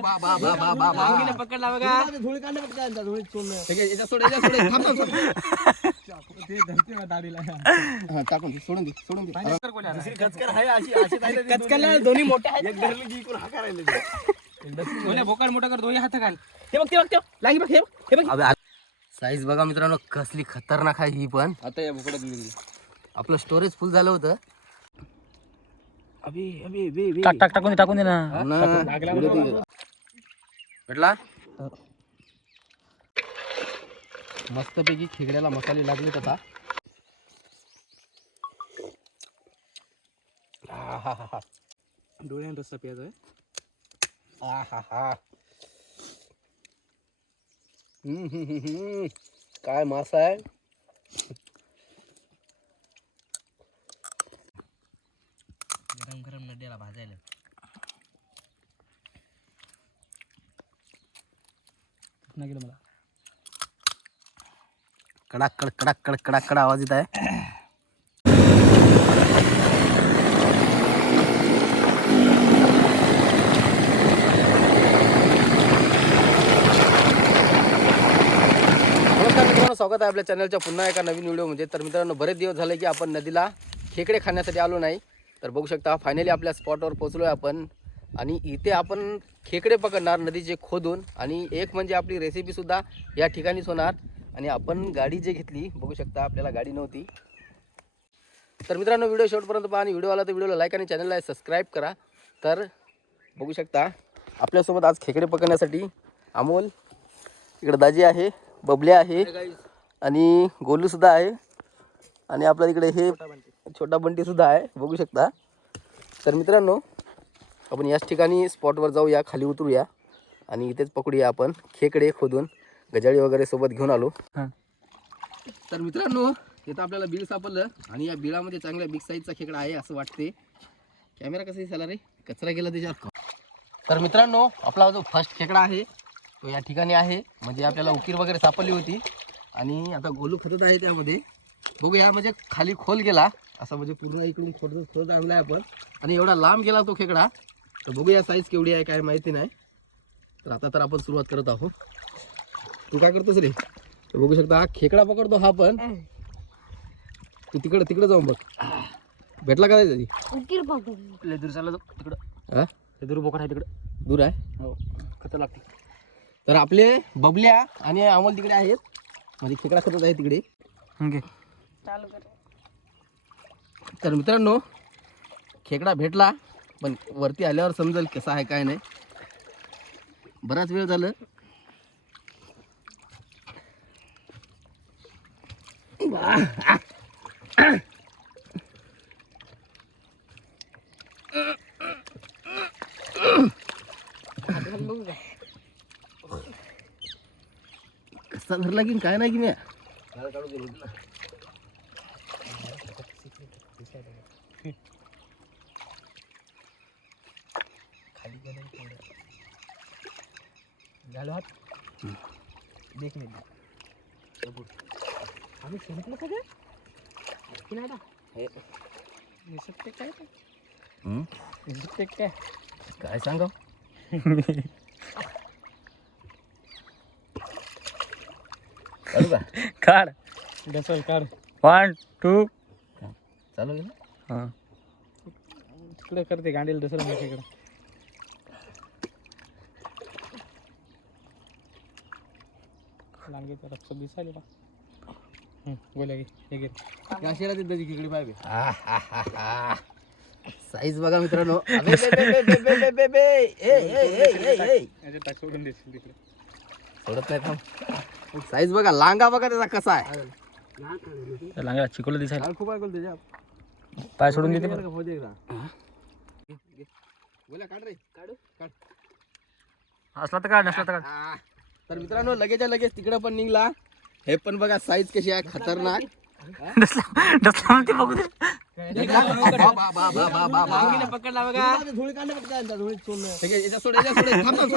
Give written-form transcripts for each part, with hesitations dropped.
पकडला बघा धुळी काढले बघ त्यांचा धुळीत सोडलं याच्या सोड याच्या सोड थांब थांब ते धरते ना दाढीला टाकून दे सोडून दे सोडून दे कचकर आहे अशी अशी कचकरला दोन्ही मोठे आहेत एक धरलं की इकडून हा करायला बोकाड मोठा कर दोन्ही हात घाल हे बघ लागी बघ हे बघ साईज बघा मित्रांनो कसली खतरनाक आहे ही पण आता या बोकड्यात आपलं स्टोरेज फुल झालं होतं टाकून दे ना भेटला मस्तपैकी खेकड्याला मसाले लागले आता डोळ्यान रस्ता प्यायचा आहे काय मासा आहे गरम गरम नड्याला भाजायला नाही गेलं मला कडाक कड कडाक कड कडाक कड आवाज येत आहे नमस्कार मित्रांनो स्वागत आहे आपल्या चॅनलच्या पुन्हा एका नवीन व्हिडिओ म्हणजे तर मित्रांनो बरेच दिवस झाले की आपण नदीला खेकडे खाण्यासाठी आलो नाही तर बघू शकता फायनली आपल्या स्पॉटवर पोहोचलो आहे आपण आणि इथे आपण खेकडे पकडणार नदीचे खोदून आणि एक म्हणजे आपली रेसिपीसुद्धा या ठिकाणीच होणार आणि आपण गाडी जे घेतली बघू शकता आपल्याला गाडी नव्हती तर मित्रांनो व्हिडिओ शेवटपर्यंत पहा आणि व्हिडिओ आला तर व्हिडिओला लाईक आणि चॅनलला सबस्क्राईब करा तर बघू शकता आपल्यासोबत आज खेकडे पकडण्यासाठी अमोल इकडे दाजी आहे बबल्या आहे आणि गोलूसुद्धा आहे आणि आपल्या इकडे हे छोटा बंटीसुद्धा आहे बघू शकता तर मित्रांनो आपण याच ठिकाणी स्पॉटवर जाऊया खाली उतरूया आणि इथेच पकडूया आपण खेकडे खोदून गजाळी वगैरे सोबत घेऊन आलो तर मित्रांनो इथं आपल्याला बिळ सापडलं आणि या बिळामध्ये चांगल्या बिग साईजचा खेकडा आहे असं वाटते कॅमेरा कसा दिसायला रे कचरा गेला त्याच्यात तर मित्रांनो आपला जो फर्स्ट खेकडा आहे तो या ठिकाणी आहे म्हणजे आपल्याला उकीर वगैरे सापडली होती आणि आता गोलू खतत आहे त्यामध्ये बघूया म्हणजे खाली खोल गेला असं म्हणजे पूर्ण इकडून खोदत आणला आहे आपण आणि एवढा लांब गेला तो खेकडा तर बघूया साईज केवढी आहे काय माहिती नाही तर आता तर आपण सुरुवात करत आहोत तू काय करतोस रे तर बघू शकता हा खेकडा पकडतो हा पण तू तिकडे जाऊन बघ भेटला का त्याची दूर चालला तिकडं हा दूर बोकड आहे तिकडं दूर आहे हो खतर लागते तर आपले बबल्या आणि अमोल तिकडे आहेत म्हणजे खेकडा खतच आहे तिकडे चालू कर तर मित्रांनो खेकडा भेटला पण वरती आल्यावर समजेल कसा आहे काय नाही बराच वेळ झालं कसा धरला की काय नाही की नाही झालो हात देख नाही आम्ही सांगितलं सगळं काय काय सांगा काढ डसल काढ 1 2 चालू गेलं हां तिकडे करते गांडीला डसल इकडे लांब घेतो रक्त दिसायला बोला की हे घे या शेरा तिथं तिकडे पाहिजे साईज बघा मित्रांनो सोडून देशील तिकडे सोडत नाही थांब साईज बघा लांगा बघा त्याचा कसा आहे लांगडा चिकोला दिसायला खूप ऐकलं त्याच्या पाय सोडून देते बोला काढ रे काढू काढ असला तर काढ नसला तर काढ तर मित्रांनो लगेच लगेच तिकडे पण निघला हे पण बघा साईज कशी आहे खतरनाक बघू दे पकडला बघा धुळी काढले बघ त्यांचा धुळीत सोडलं याच्या सोड याच्या सोड थांब थांब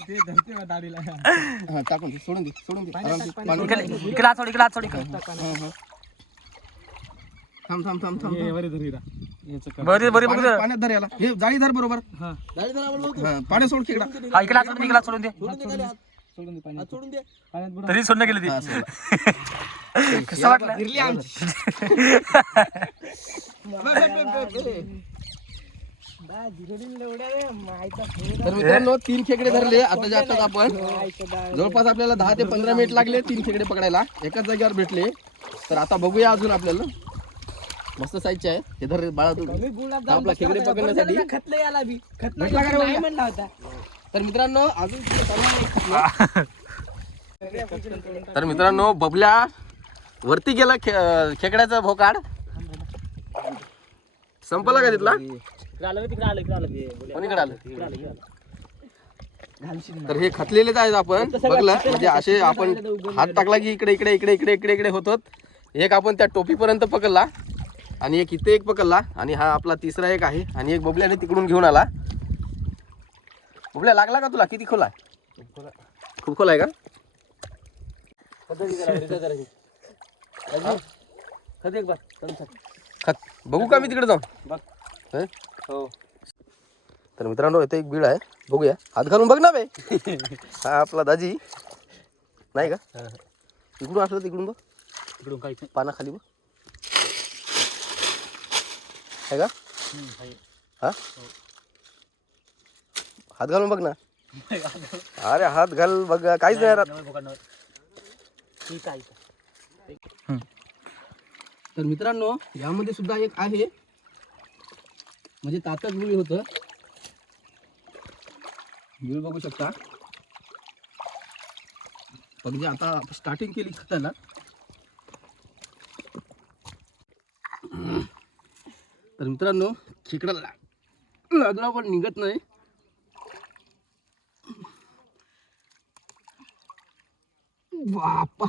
ते धरते ना दाढीला टाकून दे सोडून दे इकडे हात सोड थांब थांब थांब थांब वरी धरीरा बरी बरी बघू दे. पाण्यात धर याला. हे जाळी धर बरोबर. हा जाळी धर आपण. हा, पाण्यात सोड खेकडा. हा इकडे सोडून दे, इकडे सोडून दे. सोडून दे पाण्यात. सोडून दे पाण्यात बुडा. तरी सोडणं गेली ती. हा, सोडला. कसं वाटलं? फिरली आमची. तर मित्रांनो 3 खेकडे धरले आताच्या आताच आपण. जवळपास आपल्याला 10 ते 15 मिनिट लागले 3 खेकडे पकडायला. एकाच जागेवर भेटले. तर आता बघूया अजून आपल्याला. मस्त साईजचे आहे. हे धर बाळा तू. आपला खेकडे पकडण्यासाठी भेटला का रे बघूया? तर मित्रांनो अजून तर मित्रांनो बबल्या वरती गेला खेकड्याचा भोकाड. संपला का तिथला? कोणीकडे आलं? तर हे खतलेलेच आहेत आपण बघलं. म्हणजे असे आपण हात टाकला की इकडे इकडे इकडे इकडे इकडे इकडे होत. एक आपण त्या टोपीपर्यंत पकडला आणि एक इथे एक पकडला आणि हा आपला तिसरा एक आहे आणि एक बबल्याने तिकडून घेऊन आला. बबल्या लागला का तुला? किती खोला आहे? खूप खोला आहे का? खत बघू का मी तिकडे जाऊन? हो तर मित्रांनो इथे एक बीड आहे. बघूया. हात घालून बघ ना बे. हा आपला दाजी नाही का? इकडून असलं तिकडून बघ. इकडून काही पानाखाली बघ. आहे का? हा हात घालून बघ ना. अरे हात घाल बघ. काहीच नाही राहत. तर मित्रांनो यामध्ये सुद्धा एक आहे. म्हणजे तातच गुळी होतं. गुळ बघू शकता. म्हणजे आता स्टार्टिंग केली खताना. तर मित्रांनो खेकडा लागला पण निघत नाही. बापा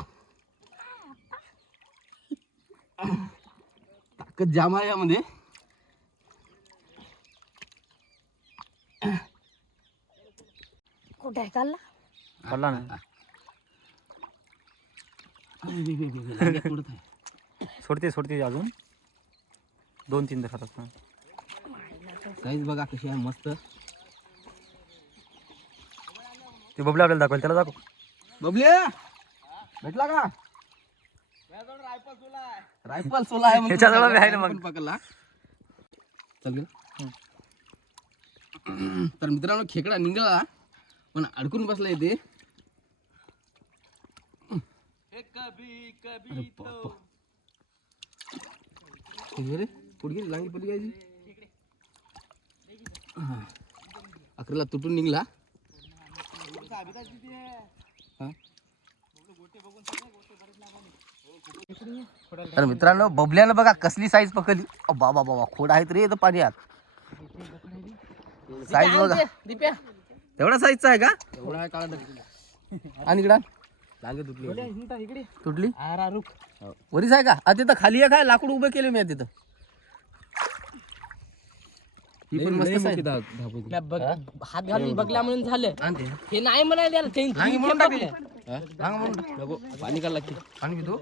ताकद जाम आहे यामध्ये. कुठे आहे चालला? पडला ना. सोडते अजून 2-3 तर खातात. साईज बघा कशी आहे मस्त. ते बबले आपल्याला दाखवेल, त्याला दाखव. बबल्या भेटला का? रायफल सोला आहे ह्याच्याजवळ बी आहे ना मग. पण पकडला. चल गे. तर मित्रांनो खेकडा निघाला पण अडकून बसला इथे. अरे बापा. हे रे पुढे गेली लांगी पडली यायची. अकराला तुटून निघला. हा? तर मित्रांनो बबल्यानं बघा कसली साईज पकडली. बाबा बाबा खोड आहेत रे पाण्यात. साईज बघा एवढा साईजचा आहे का? एवढा आहे काळा. आणि इकडं लांगे तुटली इकडे. तुटली रुक. वरीच आहे का? तिथं खाली आहे काय? लाकूड उभे केले मी तिथं. ही पण मस्त size. हात घालून बघला म्हणून झालं. आणते. हे नाही म्हणायला त्याला ते लांगी म्हणून टाकली. लांगा म्हणून टाक. नको पाणी काढ लागते. पाणी पितो.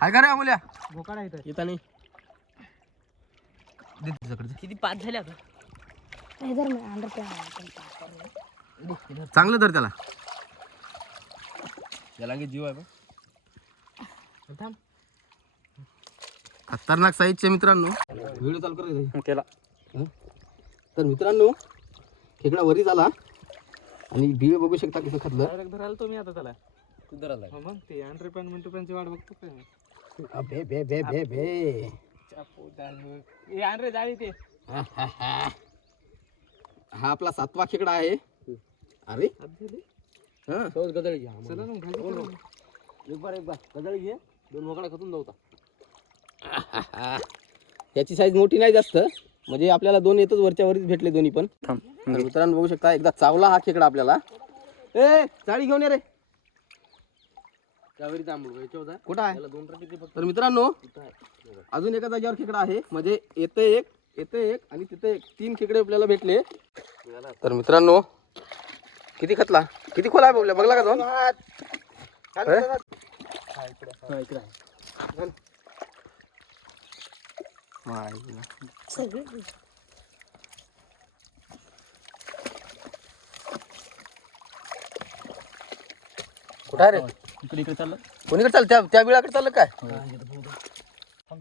हाय का रे अमोल्या? येता नाही. दे तुझ्याकडे. किती 5 झाले आता? चांगलं धर त्याला. या लांगे जीव आहे बा. खतरनाक साईजचे मित्रांनो. व्हिडिओ चालू करायचा. केला. तर मित्रांनो खेकडा वरी झाला आणि बिळ बघू शकता कसं खातलं. डायरेक्ट धरायला तुम्ही आता त्याला. तू धरायला. मग ते 100 रुपयांची वाट बघतो काय? बे बे बे बे बे. ए आण जाळी ते. हा आपला 7वा खेकडा आहे. अरे हा गदळ घ्या. चला ना भाजी. एक बार गदळ घे. 2 मोकळा खतून जाऊ. याची साईज मोठी नाही जास्त. म्हणजे आपल्याला 2 येतच वरच्या वरीच भेटले दोन्ही पण. थांब. तर मित्रांनो बघू शकता एकदा चावला हा खेकडा आपल्याला. ए जाळी घेऊन ये रे. त्यावेळी तांबूळ याच्यावर कुठं आहे? त्याला 2 रट्टे फक्त. तर मित्रांनो अजून एका जागेवर खेकडा आहे. म्हणजे येते एक आणि तिथे एक. 3 खेकडे आपल्याला भेटले. तर मित्रांनो किती खतला? किती खोला आहे बघला? बघला का जाऊन? कुठं आहे रे इकडे इकडे चाललं कोणीकडे चाल त्या बिळाकडे चाललं काय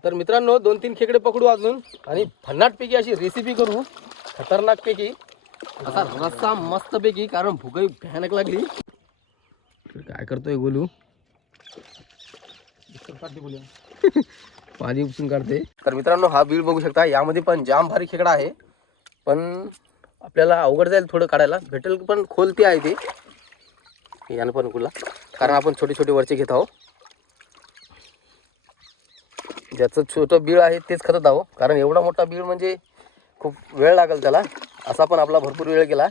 तर मित्रांनो 2-3 खेकडे पकडू अजून आणि भन्नाट पैकी अशी रेसिपी करू खतरनाक पैकी असा रस्सा मस्त पैकी कारण भूकही भयानक लागली काय करतोय गोलू पाणी उपसून काढते तर मित्रांनो हा बीळ बघू शकता यामध्ये पण जाम भारी खेकडा आहे पण आपल्याला अवघड जाईल थोडं काढायला भेटेल पण खोलते आहे ते यानं पण कुला कारण आपण छोटे छोटे वरचे घेत आहोत ज्याचं छोटं बीळ आहे तेच खतत आहो कारण एवढा मोठा बीळ म्हणजे खूप वेळ लागेल त्याला असा पण आपला भरपूर वेळ गेला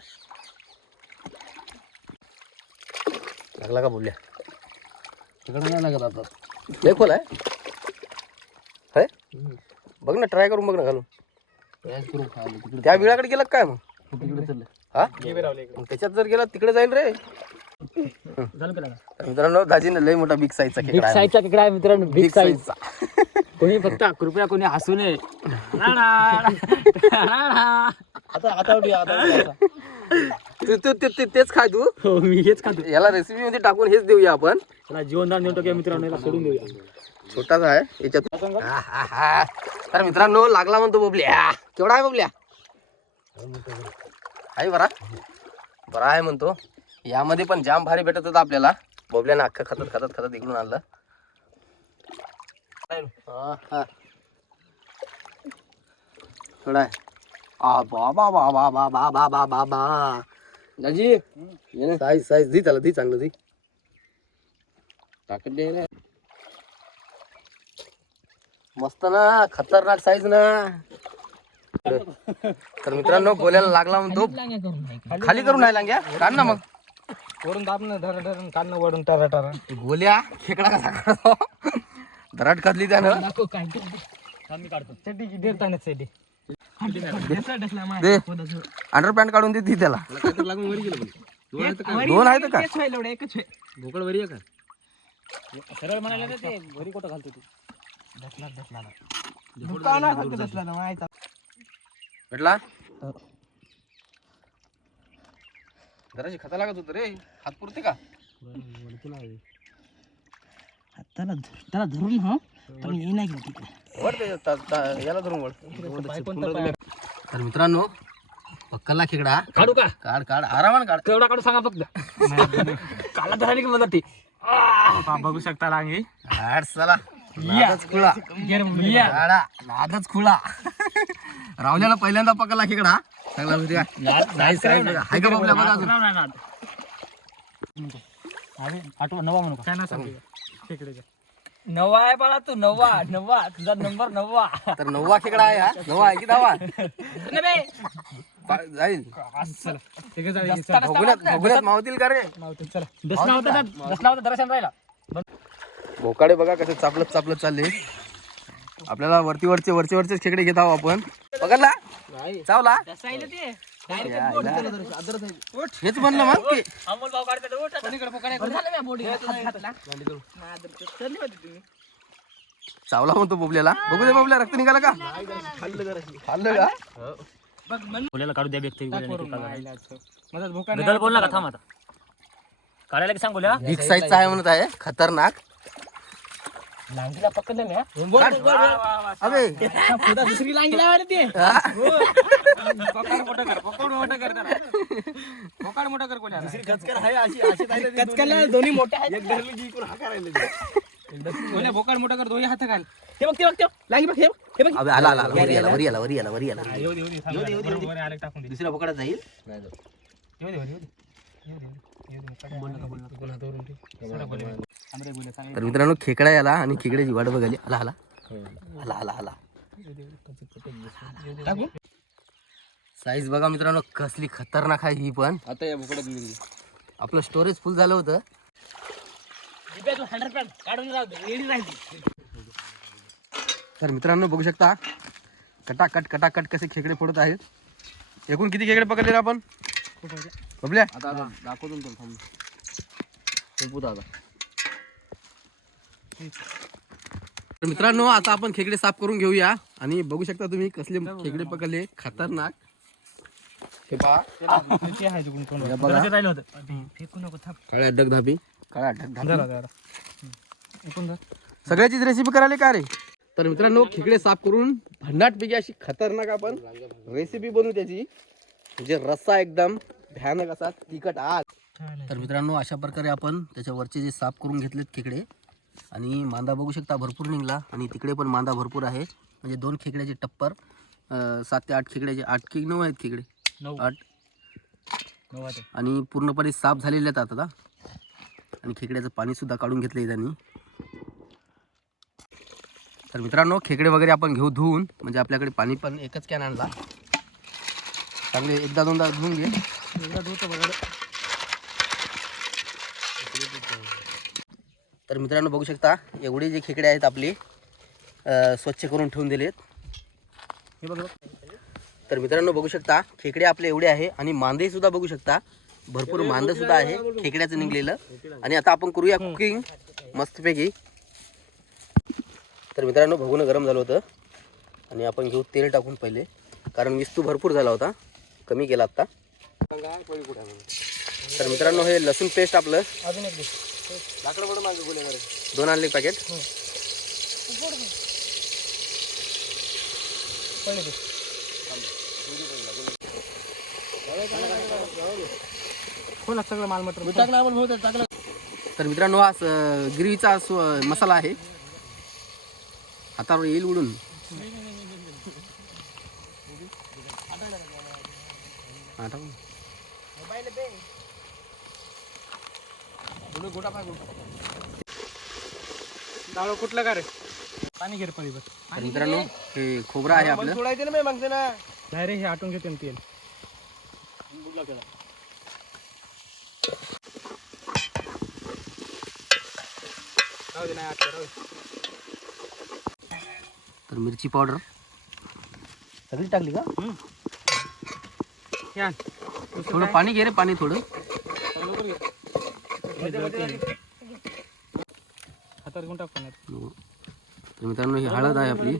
लागला का बोलल्या तिकडे नाही लागत आता लय खोल आहे बघ ना ट्राय करून बघ ना घालून त्या बिळाकडे गेला काय मग तिकडे चाललं हा मग त्याच्यात जर गेला तिकडे जाईल रे मित्रांनो दाजीने लय मोठा बिग साईजचा खेकडा आहे. साईजचा खेकडा आहे मित्रांनो बिग साईजचा कोणी फक्त कृपया कोणी हसू नये तेच खाय तू हो मी हेच खातो याला रेसिपी मध्ये टाकून हेच देऊया आपण त्याला जीवनदान देऊन टाकूया मित्रांनो याला सोडून देऊया छोटाच आहे याच्यात तर मित्रांनो लागला म्हणतो बबल्या केवढा आहे बबल्या आहे बरा बरा आहे म्हणतो यामध्ये पण जाम भारी भेटत होता आपल्याला बबल्यानं अख्खं खतत इकडून आणलं थोडा आहे बाबा बाबा बाबा बाबा बाबा दाजी साईज दी त्याला दी चांगलं दी ताकद दे रे मस्त ना खतरनाक साईज ना तर मित्रांनो गोल्याला लागला म्हणतो खाली करून नाही लांग्या काढ ना मग वरून दाब ना धरण काढणं वरून टारा टारा गोल्या खेकडा कसा काढतो धराट खातली त्यानं मी काढतो चड्डी देताना चड्डी दे अंडर पॅन्ट काढून दे ती त्याला लागून वरी गेलं दोन आहेत का एकच भोकळ वरी आहे का सरळ म्हणाले ना ते घरी कुठं घालतो तू भेटला जराशी खता लागत होत रे हात पुरते का त्याला धरून हा तर ये नाही गेलं तिकडे वळ याला धरून वळ तर मित्रांनो पक्कला खेकडा काढू का काढ काढ आरामाने काढ तेवढा काढू सांगा फक्त काला धरायला की मला ते बघू शकता लांगी काढ चला नादच खुळा नादच खुळा रावल्याला पहिल्यांदा पकडला खेकडा चांगला होती का हाय का बघल्या बघा अजून आठवा नवा म्हणू का नवा आहे बाळा तू नवा तुझा नंबर 9 तर 9वा खेकडा आहे हा 9वा आहे की 10वा जाईल भोगुल्यात मावतील का रे दसला होता दर्शन राहिला भोकाडे बघा कसे चापलत चालले आपल्याला वरचेच खेकडे घेत आहोत आपण पकडला चावला हेच म्हणलं मग की अमोल भाऊ काढतात चावला म्हणतो बोबल्याला बघू दे बोबल्या रक्त निघाला का खाल्लं का बोलायला काढू द्या व्यक्ती मधात भोका बदल बोल ना का थांब आता काढायला की सांग बोल्या बिग साईजचा आहे म्हणत आहे खतरनाक लांगीला पकडलं ना अबे दुसरी लांगी लावायला ते कचकल दोन्ही मोठे आहेत भोकाड मोठा कर दोन्ही हात घाल ते बघ लांगी बघ हे बघ अबे आला वरी आला टाकून दुसऱ्या बोकाडात जाईल तर मित्रांनो खेकडा याला आणि खेकड्याची वाट बघाली आला साईज बघा मित्रांनो कसली खतरनाक आहे ही पण आता या भोकड्यात आपलं स्टोरेज फुल झालं होतं काढून रेडी राहिली तर मित्रांनो बघू शकता कटाकट कसे खेकडे फोडत आहेत एकूण किती खेकडे पकडले रे आपण बबल्या आता दाखवतो ना थांब संपू दादा तर मित्रांनो आता आपण खेकडे साफ करून घेऊया आणि बघू शकता तुम्ही कसले खेकडे पकडले खतरनाक. हे पहा ते आहे तिकडून कोण हे बघा राहिलं होतं. फेकू नको थांब. काळ्या डगधाबी काळ्या डगधाबी जरा जरा एकूण धर. सगळ्याचीच रेसिपी करायला का रे. तर मित्रांनो खेकडे साफ करून भन्नाटपैकी अशी खतरनाक आपण रेसिपी बनवू त्याची, म्हणजे रस्सा एकदम भयानक असा तिखट आग. तर मित्रांनो अशा प्रकारे आपण त्याच्यावरचे जे साफ करून घेतलेत खेकडे आणि मांदा बघू शकता भरपूर निघला आणि तिकडे पण मांदा भरपूर आहे, म्हणजे 2 खेकड्याचे टप्पर 7 ते 8 खेकड्याचे 8 की 9 आहेत खेकडे 8 आणि पूर्णपणे साफ झालेले आहेत आता. आणि खेकड्याचं पाणी सुद्धा काढून घेतलंय त्यांनी. तर मित्रांनो खेकडे वगैरे आपण घेऊ धुवून, म्हणजे आपल्याकडे पाणी पण एकच कॅन आणला, चांगले एकदा दोनदा धुवून घे. तर मित्रांनो बघू शकता एवढे जे खेकडे आहेत आपले स्वच्छ करून ठेवून दिलेत. हे बघा. तर मित्रांनो बघू शकता खेकडे आपले एवढे आहे आणि मांदे सुद्धा बघू शकता भरपूर मांदे सुद्धा आहे खेकड्याचं निघलेलं. आणि आता आपण करूया कुकिंग मस्तपैकी. तर मित्रांनो बघून गरम झालं होतं आणि आपण घेऊ तेल टाकून पहिले, कारण विस्तू भरपूर झाला होता, कमी केला आता. तर मित्रांनो हे लसूण पेस्ट आपलं अजून एक दे. लाकडं पडून मागे गुन्हे 2 आणले पॅकेट. पहिले दे. हो ना सगळं मालमत्र टाकलं आपण बहुत टाकलं. तर मित्रांनो हा गिरवीचा मसाला आहे, हातावर येईल उडून. हा टाकून गोटा डाळ कुठलं का रे पाणी घेर पडी बस. तर मित्रांनो हे खोबरं आहे आपलं. सोडायचं ना मी मागते ना नाही रे हे आटून घेते ना तेल. राहू दे नाही आटलं राहू दे. तर मिरची पावडर सगळी टाकली का. हे आण. थोडं पाणी घे रे, पाणी थोडं. लवकर घे. हातात घेऊन टाक पाण्यात. तर मित्रांनो ही हळद आहे आपली,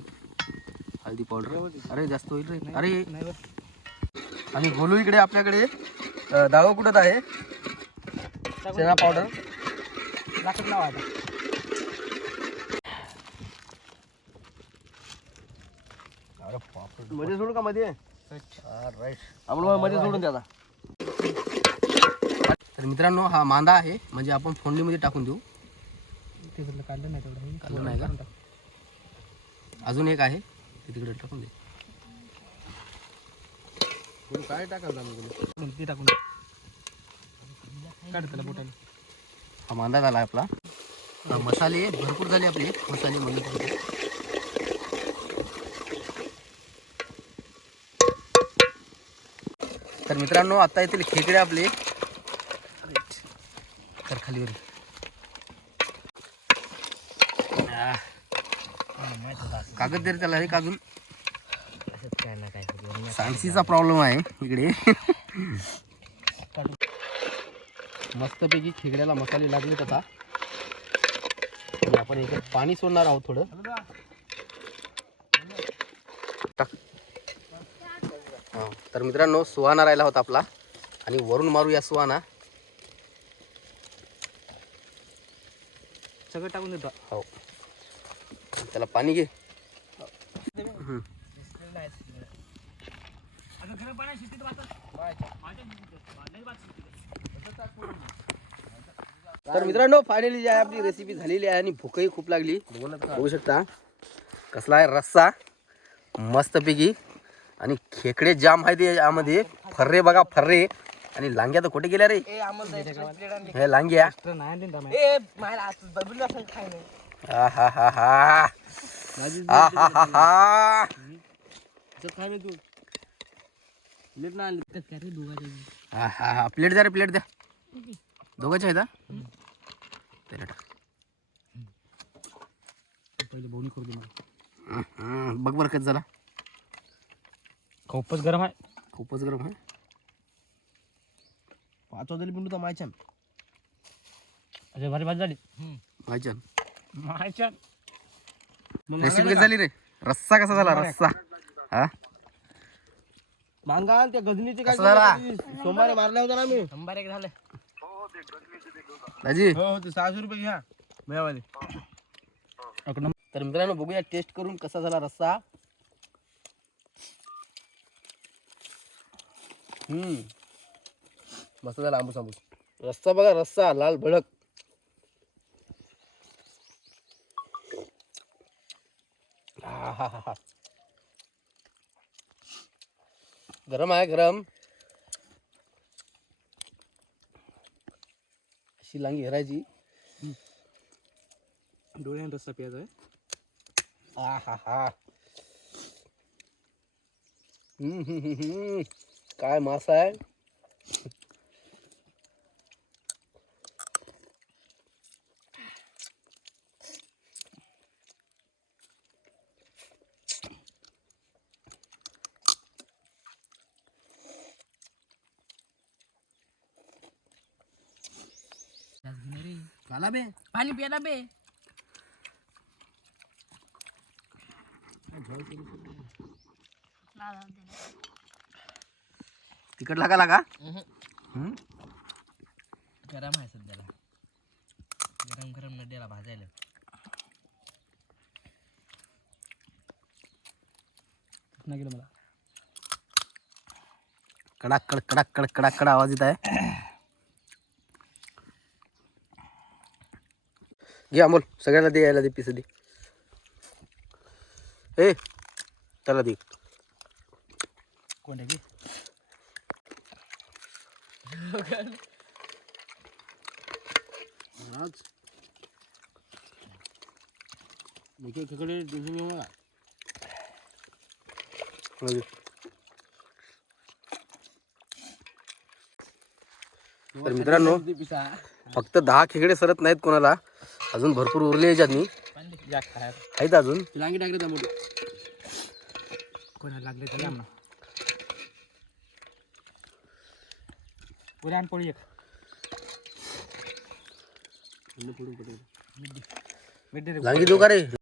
हळदी पावडर. अरे जास्त होईल रे. अरे नाही बस. आणि गोलू इकडे आपल्याकडे डाळ कुठत आहे, चणा पावडर. लाकड लावा आता. अरे बापरे. मध्ये सोडू का मध्ये राईट. आपण मध्ये सोडून द्या. तर मित्रांनो हा मांदा आहे, म्हणजे आपण फोडणीमध्ये टाकून देऊ. ते काढलं नाही तेवढं. काढलं नाही का. अजून एक आहे ते तिकडे टाकून दे. काय टाकायचं ते टाकून काढ त्याला बोटाने. हा मांदा झाला आपला. मसाले भरपूर झाले आपले, मसाले म्हणजे तर मित्रांनो आता येथील खेकडे आपले. तर खाली कागद दे त्याला. हे काजून सांगशीचा प्रॉब्लेम आहे इकडे. मस्तपैकी खेकड्याला मसाले लागलेत आता. आणि आपण इकडे पाणी सोडणार आहोत थोडं. टाक. तर मित्रांनो सुहाणा राहिला होता आपला आणि वरून मारूया सुहाणा. सगळं टाकून देतो. हो त्याला पाणी घे. तर मित्रांनो फायनली जी आहे आपली रेसिपी झालेली आहे आणि भूकही खूप लागली. बघू शकता कसला आहे रस्सा मस्तपैकी. आणि खेकडे जाम आहेत यामध्ये. फर्रे बघा फर्रे. आणि लांग्या तर कुठे गेल्या रे. हे लांग्या. हा हा हा हा हा हा हा हा. हा हा हा प्लेट द्या रे, प्लेट द्या. दोघांच्या आहेत हा. त्याला टाक. पहिले बोनी करू दे मला. बघ बरं कसं झाला. खूपच गरम आहे. खूपच गरम आहे. 5 वाजले बिंदू तर मायच्यान. अरे भारी भाजी झाली. भाईजान मायच्या रेसिपी कशी झाली रे? रस्सा कसा झाला रस्सा? हा मांगा त्या गजनीची काय कसं झाला? सोमवारी मारल्या होत्या ना मी. शंभर एक झालं. दाजी हो ते 600 रुपये घ्या मेवाले. तर मित्रांनो बघूया टेस्ट करून कसा झाला रस्सा. मस्त झाला आंबूस आंबूस. रस्सा बघा रस्सा लाल भडक. आहाहाहा. गरम आहे गरम. अशी लांगी हेरायची. डोळ्यान रस्सा प्यायचा आहे. आहाहा. काय मासा आहे. काला बे पाणी प्यायला बे. तिकट लागा गरम आहे सध्याला. गरम गरम नड्याला भाजायला. नाही गेलं मला. कडाक कड कडाक कड कडाक कड आवाज येत आहे. घे अमोल सगळ्यांना दे यायला दे पिस दे. ए त्याला दे. कोणत्या की आज देखील खेकडे दिसून येऊ मला. तर मित्रांनो फक्त 10 खेकडे सरत नाहीत कोणाला. अजून भरपूर उरले याच्यातनी आहेत अजून. लांगी टाकले त्या मोठी. कोणाला लागले त्याला म्हणा. पुऱ्यान पोळी एक. लांगी देऊ का रे?